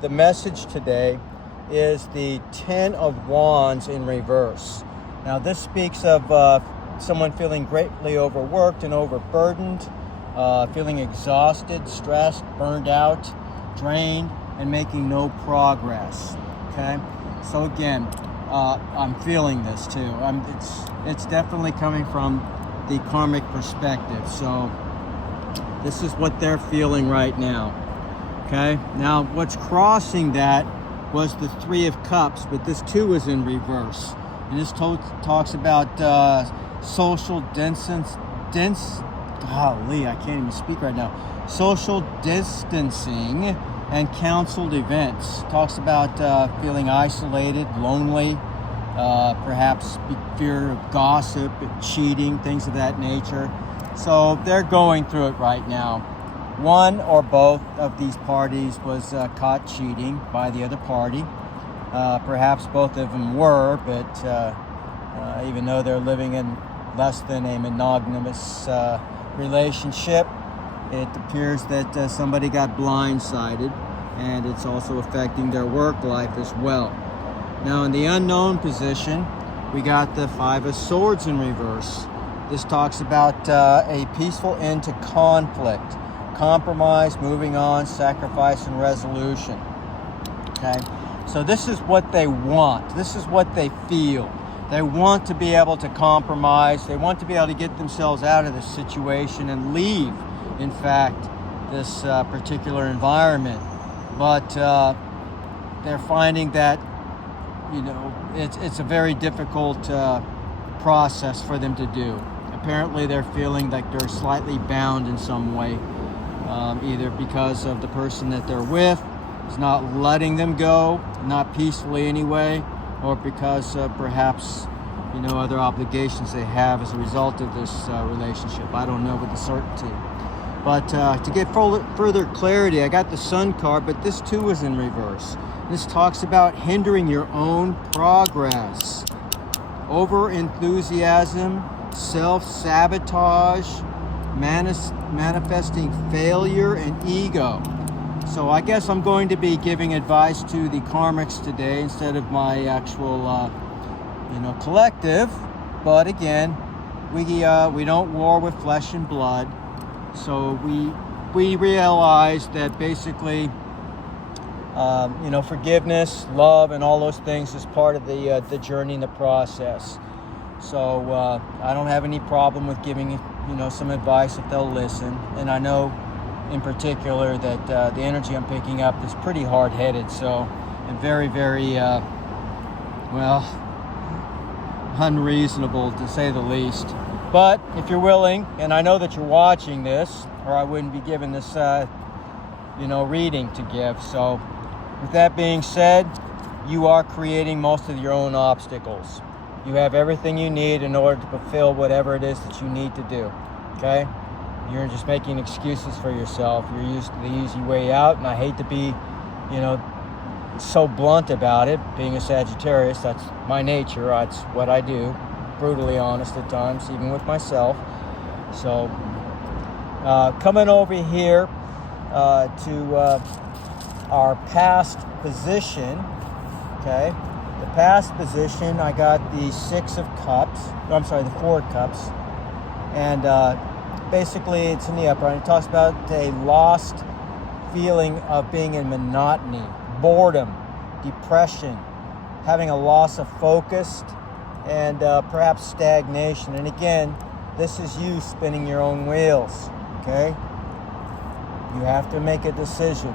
The message today is the Ten of Wands in reverse. Now this speaks of someone feeling greatly overworked and overburdened, feeling exhausted, stressed, burned out, drained, and making no progress. Okay, so again, I'm feeling this too. It's definitely coming from the karmic perspective. So this is what they're feeling right now. Okay, now what's crossing that was the Three of Cups, but this too is in reverse. And this talks about social golly, I can't even speak right now. Social distancing and counseled events. Talks about feeling isolated, lonely, perhaps fear of gossip, cheating, things of that nature. So they're going through it right now. One or both of these parties was caught cheating by the other party. Perhaps both of them were, but even though they're living in less than a monogamous relationship, it appears that somebody got blindsided, and it's also affecting their work life as well. Now in the unknown position, we got the Five of Swords in reverse. This talks about a peaceful end to conflict, compromise, moving on, sacrifice, and resolution. Okay, so this is what they want. This is what they feel. They want to be able to compromise. They want to be able to get themselves out of this situation and leave, in fact, this particular environment. But they're finding that, you know, it's a very difficult process for them to do. Apparently they're feeling like they're slightly bound in some way. Either because of the person that they're with is not letting them go, not peacefully anyway, or because perhaps, you know, other obligations they have as a result of this relationship. I don't know with certainty. But to get further clarity, I got the Sun card, but this too is in reverse. This talks about hindering your own progress, over enthusiasm, self-sabotage, manifesting failure and ego. So I guess I'm going to be giving advice to the karmics today instead of my actual collective. But again, we don't war with flesh and blood. So we realize that basically forgiveness, love, and all those things is part of the journey and the process. So I don't have any problem with giving some advice if they'll listen. And I know in particular that the energy I'm picking up is pretty hard-headed, so and very, very unreasonable to say the least. But if you're willing, and I know that you're watching this, or I wouldn't be given this reading to give. So with that being said, you are creating most of your own obstacles. You have everything you need in order to fulfill whatever it is that you need to do, okay? You're just making excuses for yourself. You're used to the easy way out, and I hate to be, so blunt about it. Being a Sagittarius, that's my nature. That's what I do. Brutally honest at times, even with myself. So, coming over here to our past position, okay? The past position, I got the the Four of Cups. And basically it's in the upright. It talks about a lost feeling of being in monotony, boredom, depression, having a loss of focus, and perhaps stagnation. And again, this is you spinning your own wheels, okay? You have to make a decision.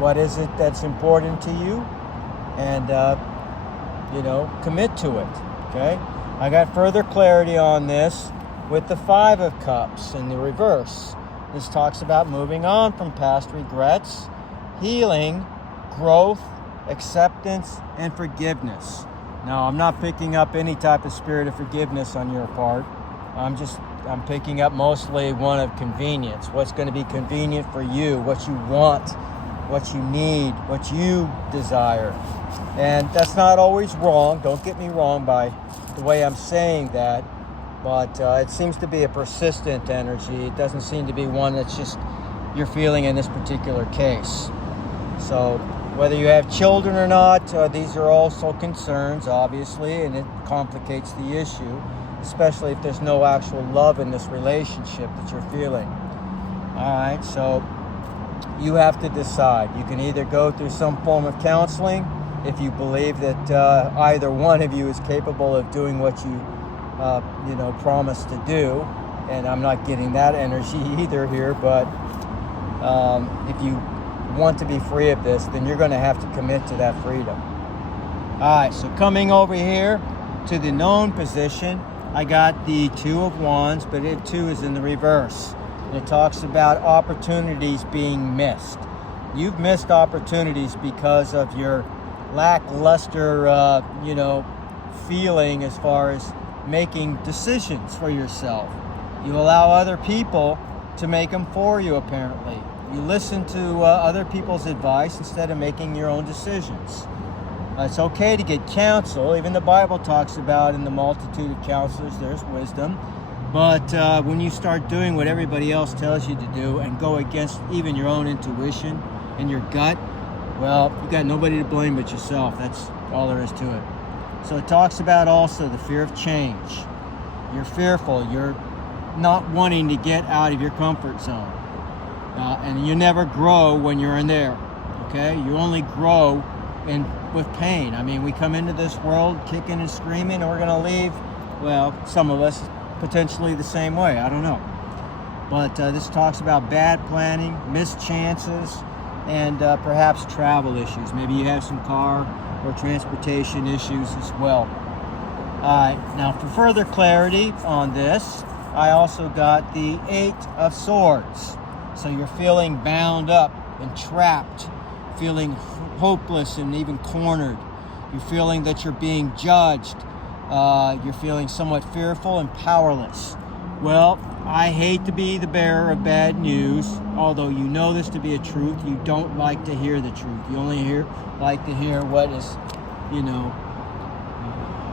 What is it that's important to you? And commit to it, okay? I got further clarity on this with the Five of Cups in the reverse. This talks about moving on from past regrets, healing, growth, acceptance, and forgiveness. Now, I'm not picking up any type of spirit of forgiveness on your part. I'm picking up mostly one of convenience. What's going to be convenient for you, what you want, what you need, what you desire. And that's not always wrong. Don't get me wrong by the way I'm saying that. But it seems to be a persistent energy. It doesn't seem to be one that's just you're feeling in this particular case. So Whether you have children or not, these are also concerns, obviously, and it complicates the issue, especially if there's no actual love in this relationship that you're feeling. All right, so you have to decide. You can either go through some form of counseling if you believe that either one of you is capable of doing what you promised to do, and I'm not getting that energy either here, but if you want to be free of this, then you're going to have to commit to that freedom. All right, so coming over here to the known position, I got the Two of Wands, but it too is in the reverse. And it talks about opportunities being missed. You've missed opportunities because of your lackluster, feeling as far as making decisions for yourself. You allow other people to make them for you, apparently. You listen to other people's advice instead of making your own decisions. It's okay to get counsel. Even the Bible talks about in the multitude of counselors, there's wisdom. But when you start doing what everybody else tells you to do and go against even your own intuition and your gut, well, you got nobody to blame but yourself. That's all there is to it. So it talks about also the fear of change. You're fearful. You're not wanting to get out of your comfort zone. And you never grow when you're in there, okay? You only grow with pain. I mean, we come into this world kicking and screaming, and we're going to leave, well, some of us potentially the same way. I don't know. But this talks about bad planning, missed chances, and perhaps travel issues. Maybe you have some car or transportation issues as well. All right, now for further clarity on this, I also got the Eight of Swords. So you're feeling bound up and trapped, feeling hopeless and even cornered. You're feeling that you're being judged. You're feeling somewhat fearful and powerless. Well, I hate to be the bearer of bad news, although you know this to be a truth. You don't like to hear the truth. You only like to hear what is,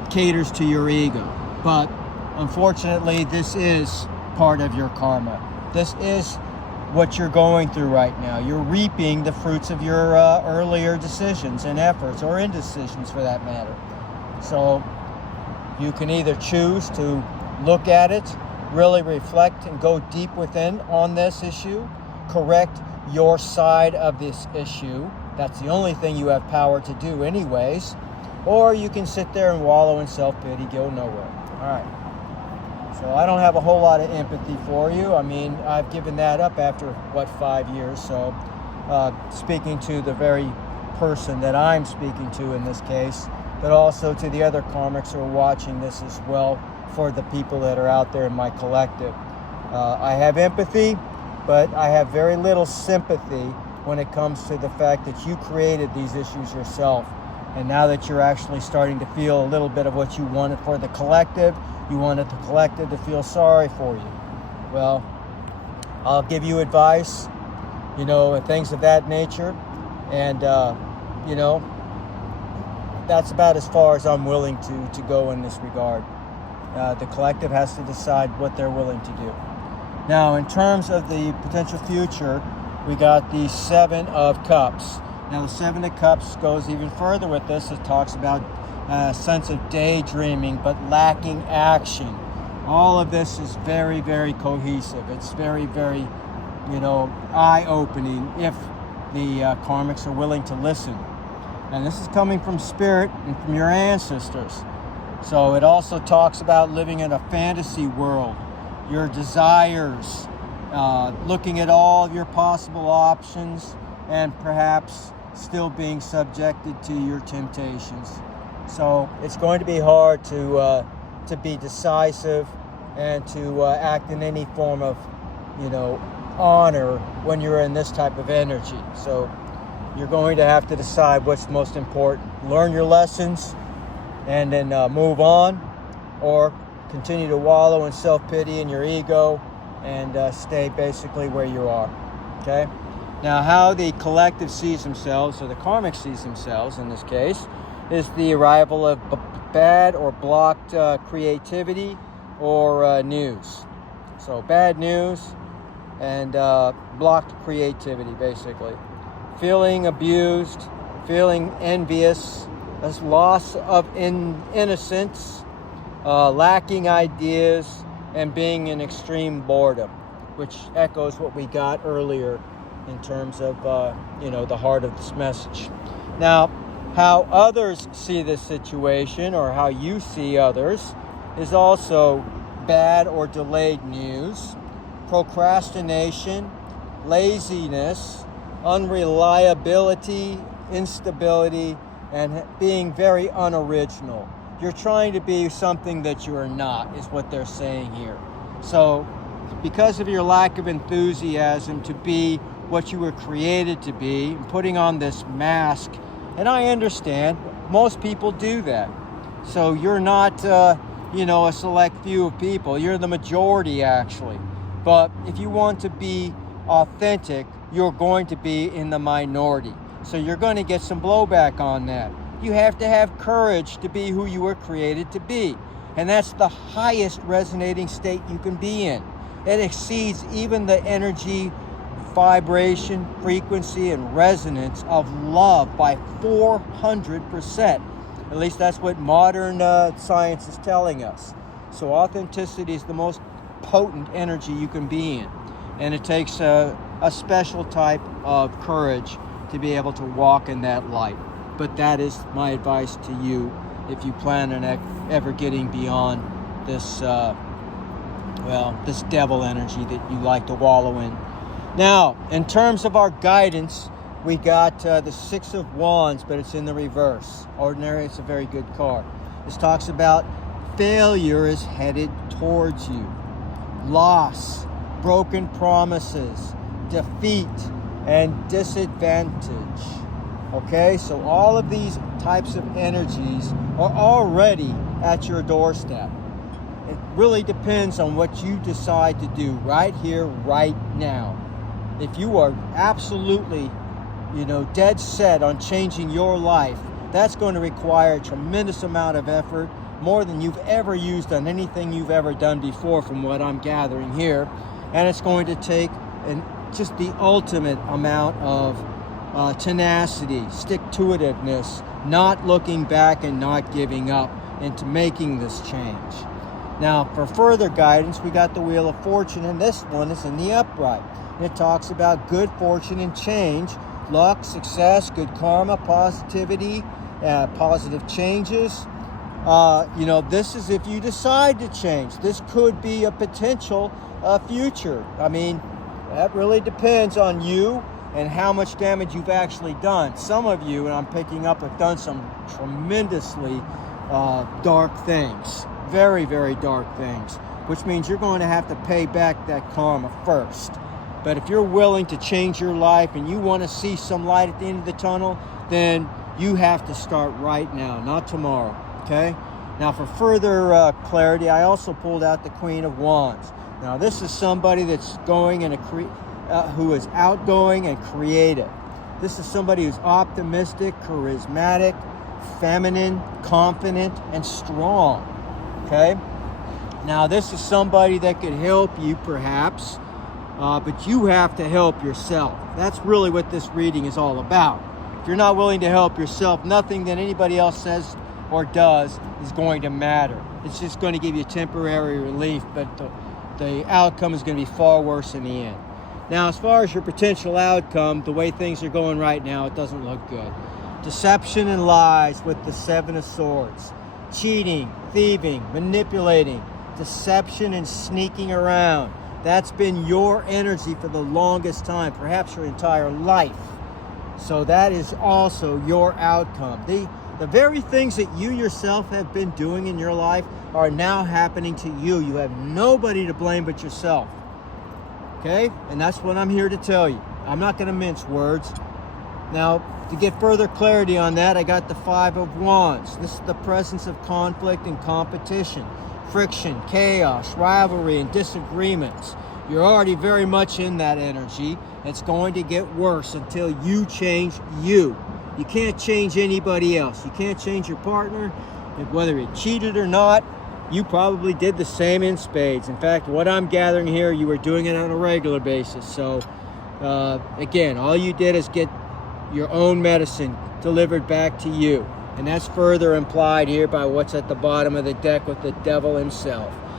caters to your ego. But unfortunately, this is part of your karma. This is what you're going through right now. You're reaping the fruits of your earlier decisions and efforts, or indecisions for that matter. So you can either choose to look at it, really reflect and go deep within on this issue, correct your side of this issue. That's the only thing you have power to do anyways. Or you can sit there and wallow in self-pity, go nowhere. All right. So I don't have a whole lot of empathy for you. I mean, I've given that up after, 5 years? So speaking to the very person that I'm speaking to in this case, but also to the other karmics who are watching this as well, for the people that are out there in my collective. I have empathy, but I have very little sympathy when it comes to the fact that you created these issues yourself. And now that you're actually starting to feel a little bit of what you wanted for the collective, you wanted the collective to feel sorry for you. Well, I'll give you advice, and things of that nature. And, that's about as far as I'm willing to go in this regard. The collective has to decide what they're willing to do. Now, in terms of the potential future, we got the Seven of Cups. Now, the Seven of Cups goes even further with this. It talks about a sense of daydreaming, but lacking action. All of this is very, very cohesive. It's very, very, eye-opening if the karmics are willing to listen. And this is coming from spirit and from your ancestors. So it also talks about living in a fantasy world, your desires, looking at all of your possible options, and perhaps still being subjected to your temptations. So it's going to be hard to be decisive and to act in any form of, honor when you're in this type of energy. So you're going to have to decide what's most important. Learn your lessons and then move on, or continue to wallow in self-pity and your ego and stay basically where you are. Okay? Now, how the collective sees themselves, or the karmic sees themselves in this case, is the arrival of bad or blocked creativity or news. So bad news and blocked creativity, basically. Feeling abused, feeling envious, a loss of innocence, lacking ideas, and being in extreme boredom, which echoes what we got earlier in terms of, the heart of this message. Now, how others see this situation, or how you see others, is also bad or delayed news, procrastination, laziness, unreliability, instability, and being very unoriginal. You're trying to be something that you are not, is what they're saying here. So, because of your lack of enthusiasm to be what you were created to be, putting on this mask, and I understand, most people do that. So you're not, a select few of people. You're the majority, actually. But if you want to be authentic, you're going to be in the minority. So you're going to get some blowback on that. You have to have courage to be who you were created to be. And that's the highest resonating state you can be in. It exceeds even the energy, vibration, frequency, and resonance of love by 400%. At least that's what modern science is telling us. So authenticity is the most potent energy you can be in. And it takes a special type of courage to be able to walk in that light. But that is my advice to you if you plan on ever getting beyond this, this devil energy that you like to wallow in. Now, in terms of our guidance, we got the Six of Wands, but it's in the reverse. Ordinary, it's a very good card. This talks about failure is headed towards you. Loss, broken promises, defeat, and disadvantage. Okay, so all of these types of energies are already at your doorstep. It really depends on what you decide to do right here, right now. If you are absolutely, dead set on changing your life, that's going to require a tremendous amount of effort, more than you've ever used on anything you've ever done before, from what I'm gathering here. And it's going to take just the ultimate amount of tenacity, stick-to-itiveness, not looking back and not giving up into making this change. Now, for further guidance, we got the Wheel of Fortune, and this one is in the upright. It talks about good fortune and change, luck, success, good karma, positivity, positive changes. This is if you decide to change. This could be a potential future. I mean, that really depends on you and how much damage you've actually done. Some of you, and I'm picking up, have done some tremendously dark things. Very, very dark things. Which means you're going to have to pay back that karma first. But if you're willing to change your life and you want to see some light at the end of the tunnel, then you have to start right now, not tomorrow, okay? Now, for further clarity, I also pulled out the Queen of Wands. Now, this is somebody that's going in who is outgoing and creative. This is somebody who's optimistic, charismatic, feminine, confident, and strong, okay? Now, this is somebody that could help you, perhaps, but you have to help yourself. That's really what this reading is all about. If you're not willing to help yourself, nothing that anybody else says or does is going to matter. It's just going to give you temporary relief, but the outcome is going to be far worse in the end. Now, as far as your potential outcome, the way things are going right now, it doesn't look good. Deception and lies with the Seven of Swords. Cheating, thieving, manipulating, deception and sneaking around. That's been your energy for the longest time, perhaps your entire life. So that is also your outcome. The very things that you yourself have been doing in your life are now happening to you. You have nobody to blame but yourself. Okay? And that's what I'm here to tell you. I'm not going to mince words. Now, to get further clarity on that, I got the Five of Wands. This is the presence of conflict and competition, friction, chaos, rivalry, and disagreements. You're already very much in that energy. It's going to get worse until you change you. You can't change anybody else. You can't change your partner. Whether it cheated or not, you probably did the same in spades. In fact, what I'm gathering here, you were doing it on a regular basis. So, again, all you did is get, your own medicine delivered back to you. And that's further implied here by what's at the bottom of the deck with the devil himself.